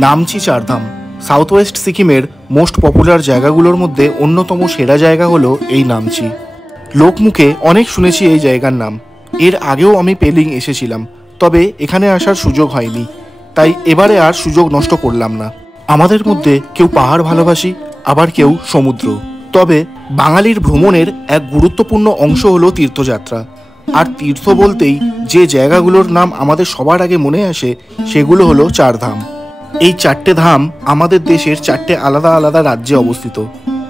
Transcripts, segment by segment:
Namchi Chardham south West সিকিমের most popular জায়গাগুলোর মধ্যে অন্যতম সেরা জায়গা হলো এই নামচি। লোকমুখে অনেক শুনেছি এই জায়গার নাম। এর আগেও আমি পেলিং এসেছিলাম, তবে এখানে আসার সুযোগ হয়নি, তাই এবারে আর সুযোগ নষ্ট করলাম না। আমাদের মধ্যে কেউ পাহাড় ভালোবাসি, আবার কেউ সমুদ্র। তবে বাঙালির ভ্রমণের এক গুরুত্বপূর্ণ অংশ হলো তীর্থযাত্রা। আর তীর্থ বলতেই যে জায়গাগুলোর নাম আমাদের সবার আগে মনে আসে সেগুলো হলো চারধাম। এই চারটে ধাম আমাদের দেশের চারটে আলাদা আলাদা রাজ্যে অবস্থিত,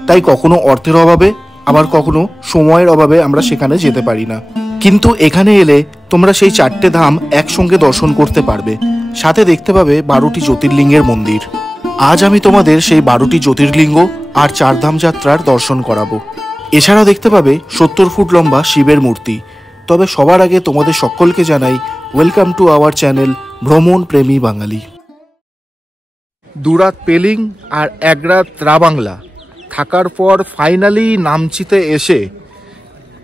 তাই কখনো অর্থের অভাবে আবার কখনো সময়ের অভাবে আমরা সেখানে যেতে পারি না। কিন্তু এখানে এলে তোমরা সেই চারটে ধাম একসঙ্গে দর্শন করতে পারবে, সাথে দেখতে পাবে 12টি জ্যোতির্লিঙ্গের মন্দির। আজ আমি তোমাদের সেই 12টি জ্যোতির্লিঙ্গ আর চারধাম যাত্রার দর্শন করাবো। এছাড়া দেখতে পাবে 70 ফুট লম্বা শিবের মূর্তি। তবে সবার আগে তোমাদের সকলকে জানাই ওয়েলকাম টু আওয়ার চ্যানেল ভ্রমণ প্রেমী বাঙালি। দুরাত পেলিং আর এক রাত রাবাংলা থাকার পর ফাইনালি নামচিতে এসে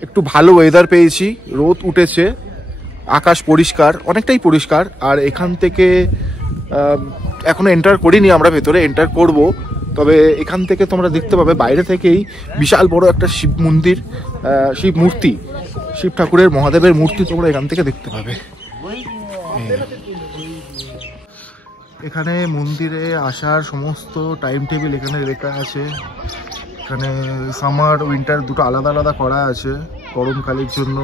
একটু ভালো ওয়েদার পেয়েছি, রোদ উঠেছে, আকাশ পরিষ্কার, অনেকটাই পরিষ্কার। আর এখান থেকে এখনো এন্টার করিনি, আমরা ভেতরে এন্টার করব। তবে এখান থেকে তোমরা দেখতে পাবে বাইরে থেকেই বিশাল বড় একটা শিব মন্দির, শিব মূর্তি, শিব ঠাকুরের মহাদেবের মূর্তি তোমরা এখান থেকে দেখতে পাবে। এখানে মন্দিরে আসার সমস্ত টাইম টেবিল এখানে লেখা আছে। এখানে সামার উইন্টার দুটো আলাদা আলাদা করা আছে, গরমকালের জন্য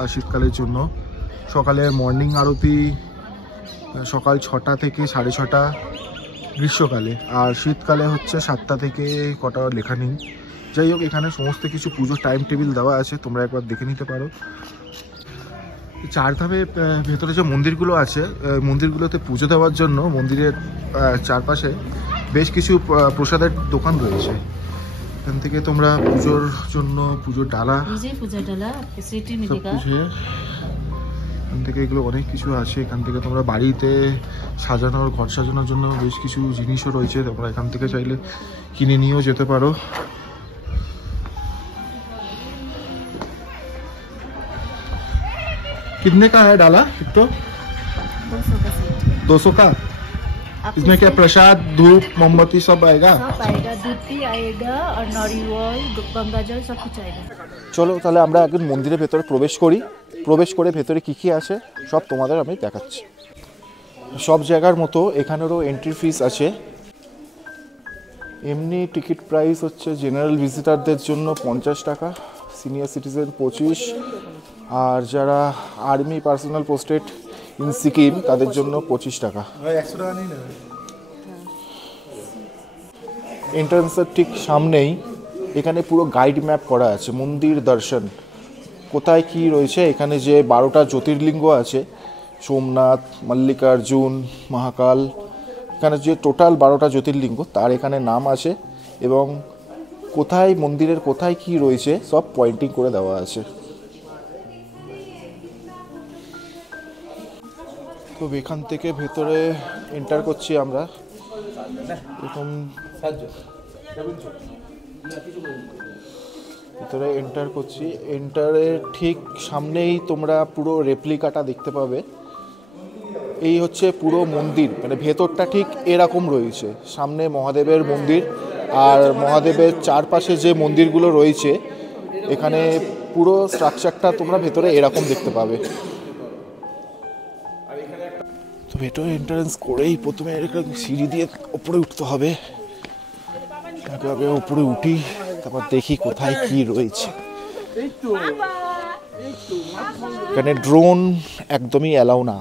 আর শীতকালের জন্য। সকালে মর্নিং আরতি সকাল 6টা থেকে 6:30 গ্রীষ্মকালে, আর শীতকালে হচ্ছে 7টা থেকে কটা লেখা নেই। যাই হোক, এখানে সমস্ত কিছু পুজোর টাইম টেবিল দেওয়া আছে, তোমরা একবার দেখে নিতে পারো। চারধামের ভেতরে যে মন্দিরগুলো আছে, মন্দিরগুলোতে পুজো দেওয়ার জন্য মন্দিরের চারপাশে বেশ কিছু প্রসাদের দোকান রয়েছে। এখান থেকে তোমরা পুজোর জন্য পুজোর ডালা, এখান থেকে এগুলো অনেক কিছু আছে। এখান থেকে তোমরা বাড়িতে সাজানোর, ঘর সাজানোর জন্য বেশ কিছু জিনিসও রয়েছে, তোমরা এখান থেকে চাইলে কিনে নিয়েও যেতে পারো। कितने का है डाला? तो 200 का। इसमें क्या प्रसाद, धूप, मोमबत्ती सब आएगा? सब आएगा, दूध भी आएगा और नारियल, गंगाजल सब कुछ आएगा। চলো তাহলে আমরা এখন মন্দিরের ভেতরে প্রবেশ করি। প্রবেশ করে ভেতরে কি কি আছে সব তোমাদের আমি দেখাচ্ছি। সব জায়গার মতো এখানেরও এন্ট্রি ফিস আছে। এমনি টিকিট প্রাইস হচ্ছে জেনারেল ভিজিটারদের জন্য 50 টাকা, সিনিয়র সিটিজেন 25, আর যারা army personal posted in Sikkim তাদের জন্য 25 টাকা। এন্ট্রান্সের ঠিক সামনেই এখানে পুরো গাইড ম্যাপ করা আছে, মন্দির দর্শন কোথায় কি রয়েছে। এখানে যে 12টা জ্যোতির্লিঙ্গ আছে, সোমনাথ, মল্লিকার্জুন, মহাকাল, এখানে যে টোটাল 12টা জ্যোতির্লিঙ্গ তার এখানে নাম আছে, এবং কোথায় মন্দিরের কোথায় কি রয়েছে সব পয়েন্টিং করে দেওয়া আছে। তো এখান থেকে ভেতরে এন্টার করছি আমরা। এরকম ভেতরে এন্টার করছি, এন্টারের ঠিক সামনেই তোমরা পুরো রেপ্লিকাটা দেখতে পাবে। এই হচ্ছে পুরো মন্দির, মানে ভেতরটা ঠিক এরকম রয়েছে। সামনে মহাদেবের মন্দির, আর মহাদেবের চারপাশে যে মন্দিরগুলো রয়েছে এখানে পুরো স্ট্রাকচারটা তোমরা ভেতরে এরকম দেখতে পাবে। তো ভেতরে এন্ট্রান্স করেই প্রথমে এরকম সিঁড়ি দিয়ে ওপরে উঠতে হবে। উপরে উঠি, তারপর দেখি কোথায় কি রয়েছে। এখানে ড্রোন একদমই অ্যালাউ না।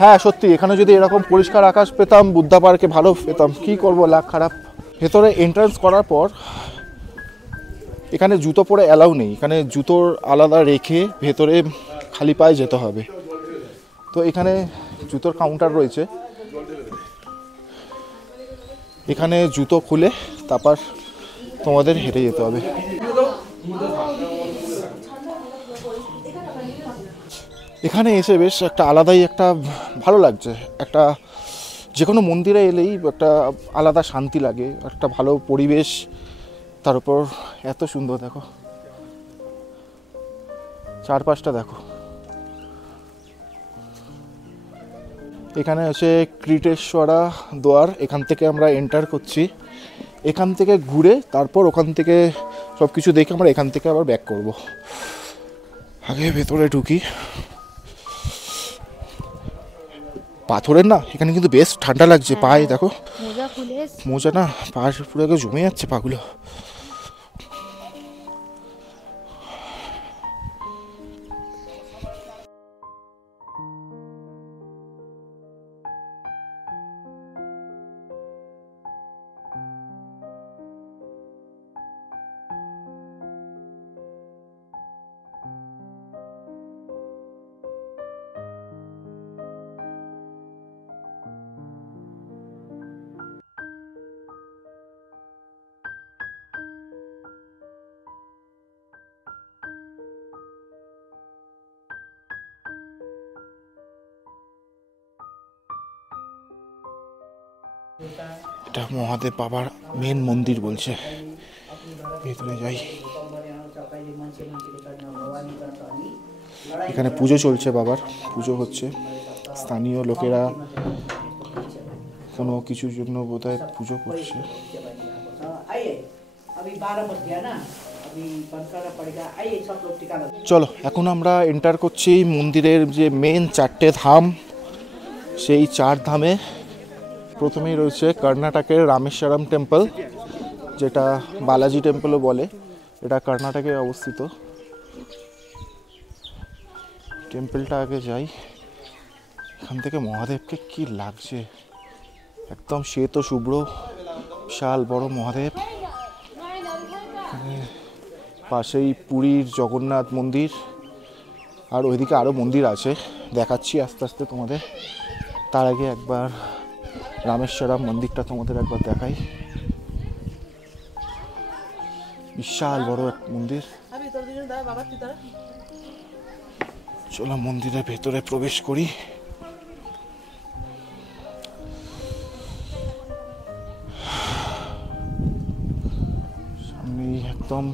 হ্যাঁ সত্যি, এখানে যদি এরকম পরিষ্কার আকাশ পেতাম, বুদ্ধা পার্কে ভালো পেতাম, কি করবো, লাখ খারাপ। ভেতরে এন্ট্রান্স করার পর এখানে জুতো পরে অ্যালাউ নেই, এখানে জুতোর আলাদা রেখে ভেতরে খালি পায়ে যেতে হবে। তো এখানে জুতোর কাউন্টার রয়েছে, এখানে জুতো খুলে তারপর তোমাদের হেঁটে যেতে হবে। এখানে এসে বেশ একটা আলাদাই একটা ভালো লাগছে। একটা যে কোনো মন্দিরে এলেই একটা আলাদা শান্তি লাগে, একটা ভালো পরিবেশ, তার উপর এত সুন্দর দেখো চারপাশটা দেখো। এখানে আছে কৃটেশ্বরা দ্বার, এখান থেকে আমরা এন্টার করছি। এখান থেকে ঘুরে তারপর ওখান থেকে সব কিছু দেখে আমরা এখান থেকে আবার ব্যাক করব। আগে ভেতরে ঢুকি। পাথরের না, এখানে কিন্তু বেশ ঠান্ডা লাগছে পায়ে, দেখো মোজা না পা পুরো জমে যাচ্ছে পাগুলো। এটা মহাদেব বাবার মেন মন্দির বলছে, ভেতরে যাই। এখানে পুজো চলছে, বাবার পুজো হচ্ছে। স্থানীয় লোকেরা কোনো কিছুর জন্য বোধহয় পুজো করছে। চলো এখন আমরা এন্টার করছি মন্দিরের যে মেন 4টে ধাম, সেই 4 ধামে। প্রথমেই রয়েছে কর্ণাটকের রামেশ্বরম টেম্পল, যেটা বালাজি টেম্পলও বলে। এটা কর্ণাটকে অবস্থিত। টেম্পলটা আগে যাই। এখান থেকে মহাদেবকে কি লাগছে, একদম শ্বেত শুভ্র বিশাল বড় মহাদেব। পাশেই পুরীর জগন্নাথ মন্দির, আর ওইদিকে আরও মন্দির আছে, দেখাচ্ছি আস্তে আস্তে তোমাদের। তার আগে একবার রামেশ্বরম মন্দিরটা তোমাদের একবার দেখাই। বিশাল বড় এক মন্দির। চলো মন্দিরের ভেতরে প্রবেশ করি। সামনে একদম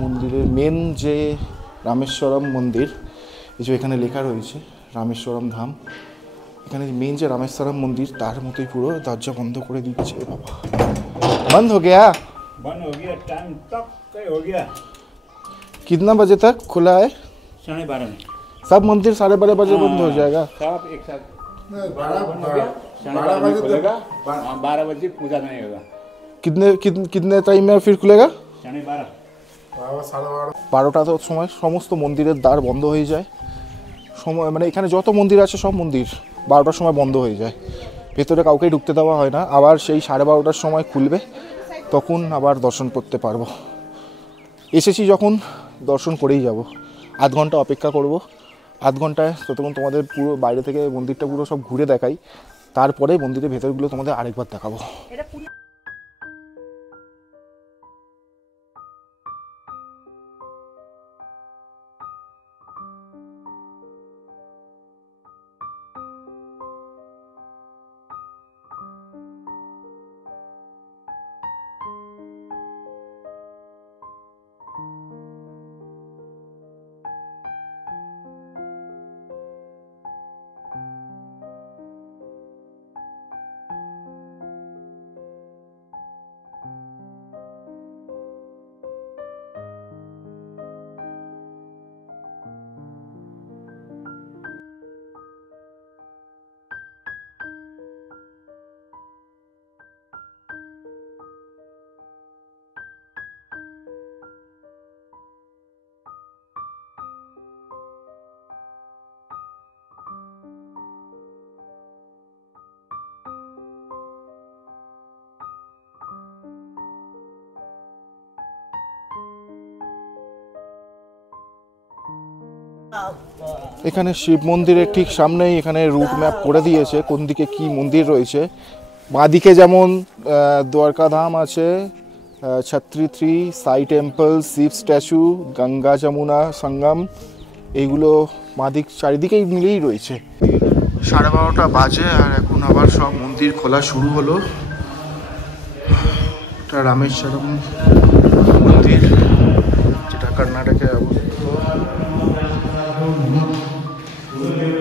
মন্দিরের মেন যে রামেশ্বরম মন্দির, এই যে এখানে লেখা রয়েছে রামেশ্বরম ধাম। এখানে মেন যে রামেশ্বরম মন্দির তার মতোই পুরো। দরজা বন্ধ করে দিচ্ছে বাবা। বন্ধ हो गया? बंद हो गया, टाइम तक हो गया। कितना बजे तक खुला है? 12:30 में सब मंदिर 12:30 बजे बंद हो जाएगा? सब एक साथ 12 बजे खुलेगा। 12 बजे पूजा नहीं होगा। कितने टाइम में फिर खुलेगा? 12:30। 12টার সময় সমস্ত মন্দিরের দ্বার বন্ধ হয়ে যায়। সময় মানে এখানে যত মন্দির আছে সব মন্দির 12টার সময় বন্ধ হয়ে যায়। ভেতরে কাউকে ঢুকতে দেওয়া হয় না। আবার সেই 12:30টার সময় খুলবে, তখন আবার দর্শন করতে পারবো। এসেছি যখন দর্শন করেই যাব। আধ ঘন্টা অপেক্ষা করব। আধ ঘন্টায় ততক্ষণ তোমাদের পুরো বাইরে থেকে মন্দিরটা পুরো সব ঘুরে দেখাই, তারপরে মন্দিরের ভেতরগুলো তোমাদের আরেকবার দেখাবো। এখানে শিব মন্দিরের ঠিক সামনেই এখানে রুট ম্যাপ করে দিয়েছে কোন দিকে কি মন্দির রয়েছে। বাঁদিকে যেমন দ্বারকা ধাম আছে, ছত্রী সাই টেম্পল, শিব স্ট্যাচু, গঙ্গা যমুনা সঙ্গম, এইগুলো বাঁদিক চারিদিকেই মিলেই রয়েছে। 12:30 বাজে আর এখন আবার সব মন্দির খোলা শুরু হলো। এটা রামেশ্বরম মন্দির, যেটা কর্ণাটকে অবস্থিত।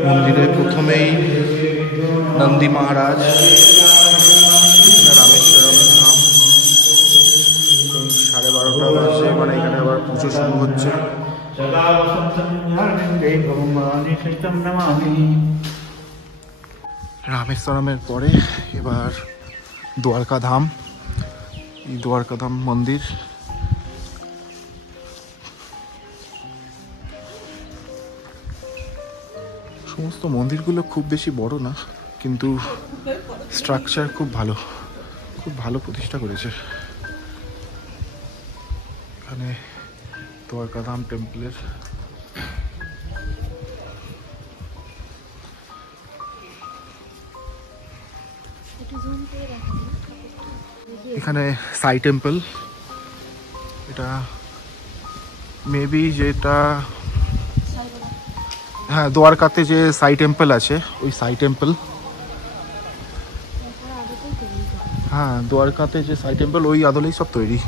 মন্দিরে প্রথমেই নন্দী মহারাজ, রামেশ্বরম ধাম। 12:30 বাজে, মানে এখানে আবার পুজো শুরু হচ্ছে। রামেশ্বরমের পরে এবার দ্বারকা ধাম, এই দ্বারকা ধাম মন্দির। সমস্ত মন্দিরগুলো খুব বেশি বড় না, কিন্তু স্ট্রাকচার খুব ভালো, খুব ভালো প্রতিষ্ঠা করেছে। এখানে দ্বারকা ধাম টেম্পলের এখানে সাই টেম্পল, এটা মেবি যেটা, হ্যাঁ দ্বারকাতে যে সাই টেম্পল আছে ওই সাই টেম্পল। হ্যাঁ দ্বারকাতে যে সাই টেম্পল ওই আদলেই সব তৈরি।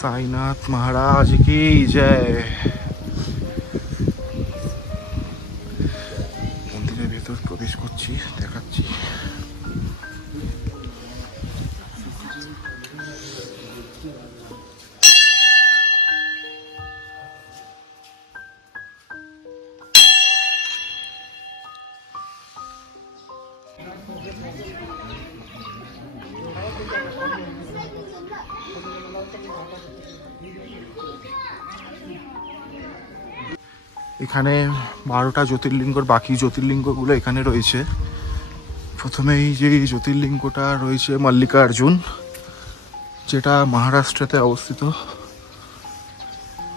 সাইনাথ মহারাজ কি জয়। মন্দিরের ভেতর প্রবেশ করছি, দেখাচ্ছি। এখানে 12টা জ্যোতির্লিঙ্গর বাকি জ্যোতির্লিঙ্গগুলো এখানে রয়েছে। প্রথমেই যে জ্যোতির্লিঙ্গটা রয়েছে মল্লিকার্জুন, যেটা মহারাষ্ট্রতে অবস্থিত।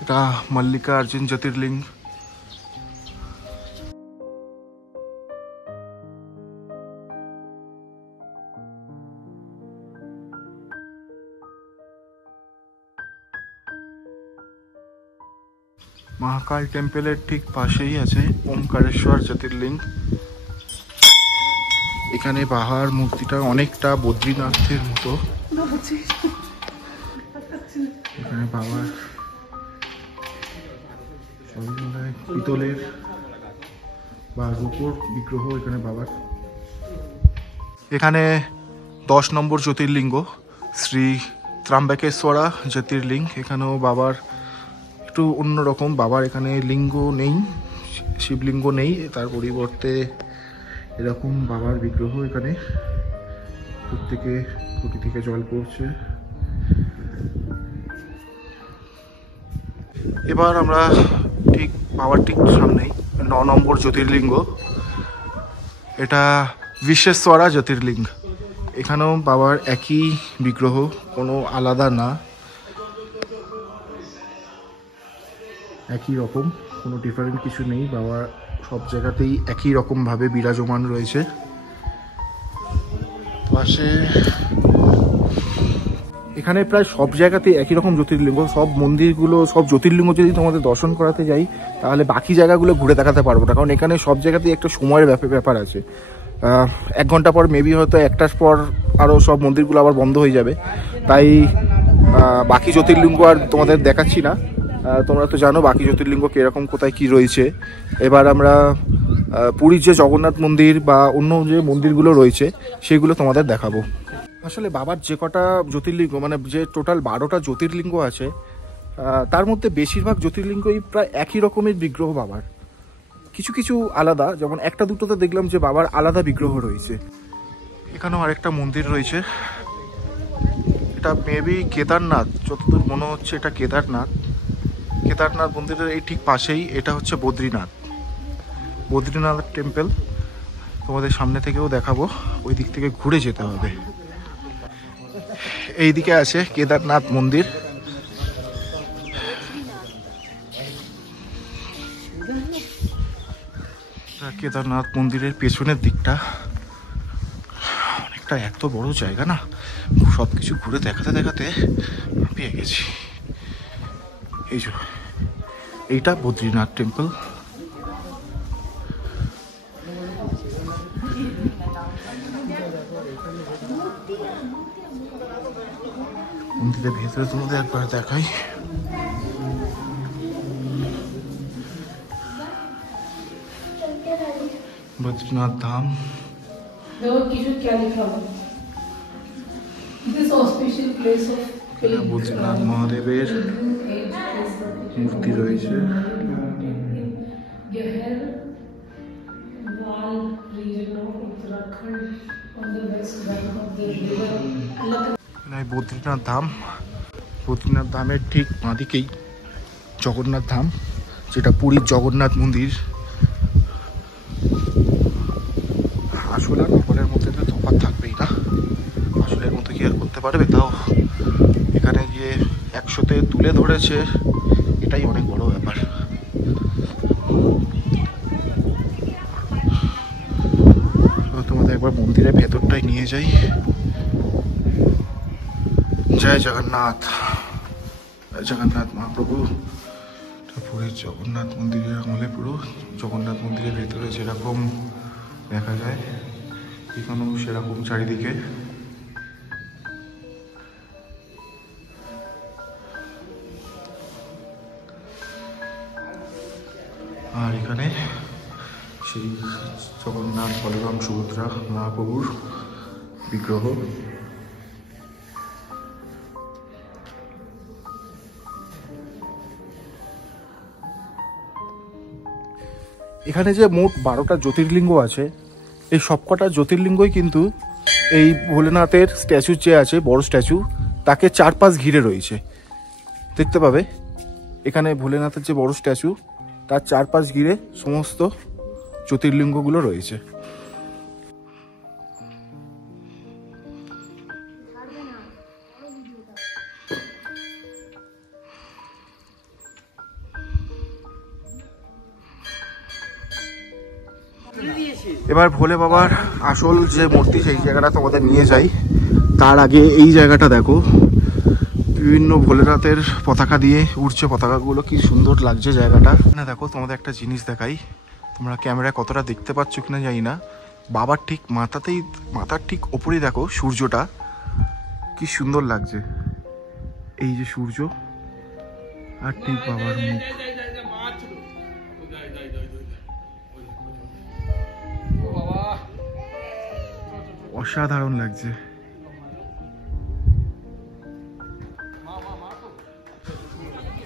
এটা মল্লিকার্জুন জ্যোতির্লিঙ্গ। মহাকাল টেম্পলের ঠিক পাশেই আছে ওমকারেশ্বর জ্যোতির্লিঙ্গ। এখানে বাহার মূর্তিটা অনেকটা বদ্রীনাথের মতো। এখানে বাবার পিতলের বা রূপোর বিগ্রহ এখানে বাবার। এখানে 10 নম্বর জ্যোতির্লিঙ্গ শ্রী ত্রাম্বকেশ্বরা জ্যোতির্লিঙ্গ। এখানেও বাবার একটু অন্যরকম, বাবার এখানে লিঙ্গ নেই, শিবলিঙ্গ নেই, তার পরিবর্তে এরকম বাবার বিগ্রহ এখানে। প্রত্যেকে কুটি থেকে জল পড়ছে। এবার আমরা ঠিক বাবার ঠিক সামনেই 9 নম্বর জ্যোতির্লিঙ্গ, এটা বিশ্বেশ্বরা জ্যোতির্লিঙ্গ। এখানেও বাবার একই বিগ্রহ, কোনো আলাদা না, একই রকম, কোনো ডিফারেন্ট কিছু নেই। বাবা সব জায়গাতেই একই রকমভাবে বিরাজমান রয়েছে। পাশে এখানে প্রায় সব জায়গাতেই একই রকম জ্যোতির্লিঙ্গ। সব মন্দিরগুলো, সব জ্যোতির্লিঙ্গ যদি তোমাদের দর্শন করাতে যাই তাহলে বাকি জায়গাগুলো ঘুরে দেখাতে পারবো না, কারণ এখানে সব জায়গাতেই একটা সময়ের ব্যাপার আছে। 1 ঘন্টা পর মেবি হয়তো 1টার পর আরও সব মন্দিরগুলো আবার বন্ধ হয়ে যাবে, তাই বাকি জ্যোতির্লিঙ্গ আর তোমাদের দেখাচ্ছি না। তোমরা তো জানো বাকি জ্যোতির্লিঙ্গ কীরকম, কোথায় কি রয়েছে। এবার আমরা পুরীর যে জগন্নাথ মন্দির বা অন্য যে মন্দিরগুলো রয়েছে সেগুলো তোমাদের দেখাবো। আসলে বাবার যে কটা জ্যোতির্লিঙ্গ, মানে যে টোটাল 12টা জ্যোতির্লিঙ্গ আছে, তার মধ্যে বেশিরভাগ জ্যোতির্লিঙ্গই প্রায় একই রকমের বিগ্রহ বাবার। কিছু কিছু আলাদা, যেমন 1-2টোতে দেখলাম যে বাবার আলাদা বিগ্রহ রয়েছে। এখানেও আরেকটা মন্দির রয়েছে, এটা মেবি কেদারনাথ, যতদূর মনে হচ্ছে এটা কেদারনাথ। কেদারনাথ মন্দিরের এই ঠিক পাশেই এটা হচ্ছে বদ্রীনাথ, বদ্রীনাথ টেম্পল। তোমাদের সামনে থেকেও দেখাবো, ওই দিক থেকে ঘুরে যেতে হবে। এই দিকে আছে কেদারনাথ মন্দির। কেদারনাথ মন্দিরের পেছনের দিকটা অনেকটা, এত বড় জায়গা না, সব কিছু ঘুরে দেখাতে দেখাতে পেয়ে গেছি। এই যে এইটা বদ্রীনাথ টেম্পল। মন্দিরের ভেতরে তোমাদের একবার দেখাই। बद्रीनाथ धाम। বদ্রীনাথ মহাদেবের মূর্তি রয়েছে। বদ্রীনাথ ধাম, বদ্রীনাথ ধামের ঠিক বাঁদিকেই জগন্নাথ ধাম, যেটা পুরীর জগন্নাথ মন্দির। আসল আর নকলের মধ্যে তো তফাৎ থাকবেই না, আসলের মতো কি আর করতে পারবে? তাও এখানে গিয়ে 100তে তুলে ধরেছে, এটাই অনেক বড় ব্যাপার। তোমাদের একবার মন্দিরের ভেতরটাই নিয়ে যাই। জয় জগন্নাথ, জগন্নাথ মহাপ্রভু। পুরীর জগন্নাথ মন্দিরের আমলে পুরো জগন্নাথ মন্দিরের ভেতরে যেরকম দেখা যায় এখানেও সেরকম চারিদিকে। আর এখানে সেই জগন্নাথ বলরাম সুভদ্রা মহাপ্রভুর বিগ্রহ। এখানে যে মোট 12টা জ্যোতির্লিঙ্গ আছে, এই সবকটা জ্যোতির্লিঙ্গই কিন্তু এই ভোলেনাথের স্ট্যাচু যে আছে, বড় স্ট্যাচু, তাকে চারপাশ ঘিরে রয়েছে। দেখতে পাবে এখানে ভোলেনাথের যে বড় স্ট্যাচু, তার চারপাশ ঘিরে সমস্ত জ্যোতির্লিঙ্গগুলো রয়েছে। এবার ভোলে বাবার আসল যে মূর্তি, সেই জায়গাটা তোমাদের নিয়ে যাই। তার আগে এই জায়গাটা দেখো, বিভিন্ন ভোলেনাথের পতাকা দিয়ে উঠছে, পতাকাগুলো কি সুন্দর লাগছে জায়গাটা। না দেখো, তোমাদের একটা জিনিস দেখাই, তোমরা ক্যামেরায় কতটা দেখতে পাচ্ছ কিনা জানি না, বাবার ঠিক মাথার ঠিক ওপরেই দেখো সূর্যটা কি সুন্দর লাগছে। এই যে সূর্য আর ঠিক বাবার মুখ, অসাধারণ লাগছে।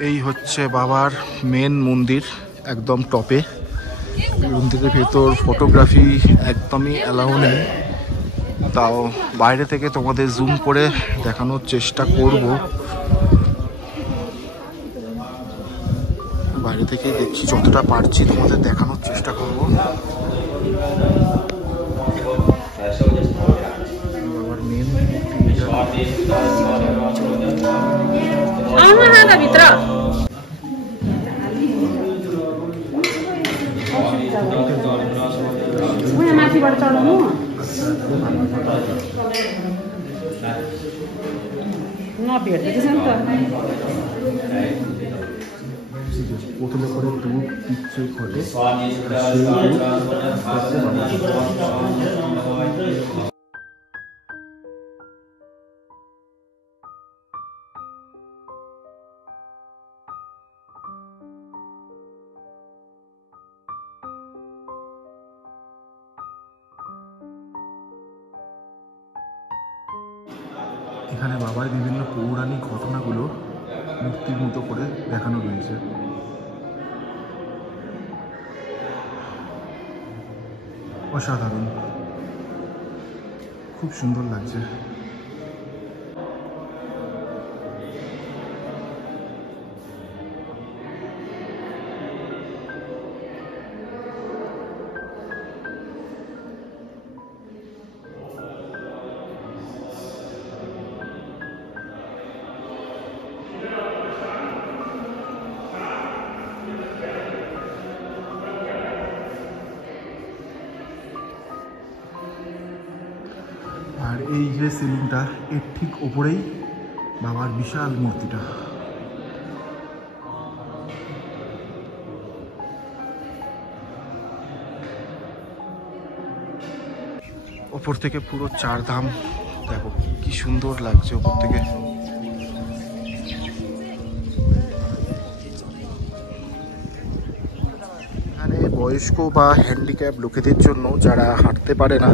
এই হচ্ছে বাবার মেন মন্দির, একদম টপে। মন্দিরের ভেতর ফটোগ্রাফি একদমই অ্যালাউ নেই, তাও বাইরে থেকে তোমাদের জুম করে দেখানোর চেষ্টা করব। বাইরে থেকে দেখছি, যতটা পারছি তোমাদের দেখানোর চেষ্টা করব। বাবার মেন প্রথমে করে দুধ দিচ্ছে ঘরে, এখানে বাবার বিভিন্ন পৌরাণিক ঘটনাগুলো মূর্তির মতো করে দেখানো রয়েছে। অসাধারণ, খুব সুন্দর লাগছে। আর এই যে সিলিংটা, এর ঠিক ওপরেই বাবার বিশাল মূর্তিটা। ওপর থেকে পুরো 4 ধাম দেখো কি সুন্দর লাগছে ওপর থেকে। এখানে বয়স্ক বা হ্যান্ডিক্যাপ লোকেদের জন্য, যারা হাঁটতে পারে না,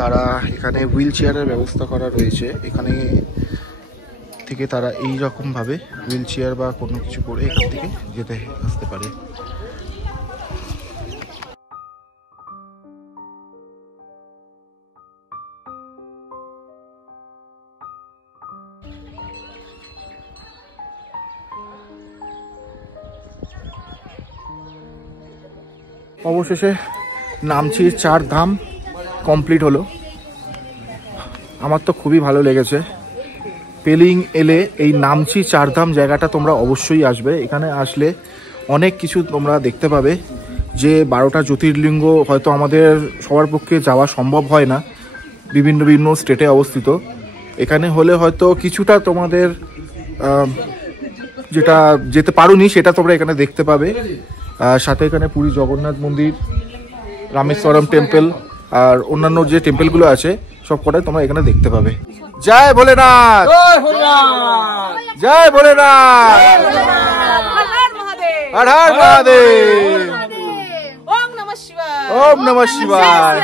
তারা এখানে হুইল চেয়ারের ব্যবস্থা করা রয়েছে। এখানে থেকে তারা এই রকমভাবে হুইল চেয়ার বা কোনো কিছু করে এখান থেকে যেতে আসতে পারে। অবশেষে নামচির 4 ধাম কমপ্লিট হলো। আমার তো খুবই ভালো লেগেছে। পেলিং এলে এই নামচি 4 ধাম জায়গাটা তোমরা অবশ্যই আসবে। এখানে আসলে অনেক কিছু তোমরা দেখতে পাবে। যে 12টা জ্যোতির্লিঙ্গ হয়তো আমাদের সবার পক্ষে যাওয়া সম্ভব হয় না, বিভিন্ন বিভিন্ন স্টেটে অবস্থিত। এখানে হলে হয়তো কিছুটা তোমাদের যেটা যেতে পারোনি সেটা তোমরা এখানে দেখতে পাবে। সাথে এখানে পুরী জগন্নাথ মন্দির, রামেশ্বরম টেম্পল আর অন্যান্য যে টেম্পলগুলো আছে সব কটাই তোমরা এখানে দেখতে পাবে। জয় ভোলেনাথ, জয় ভোলেনাথ, হর হর মহাদেব, ওম নমঃ শিবায়।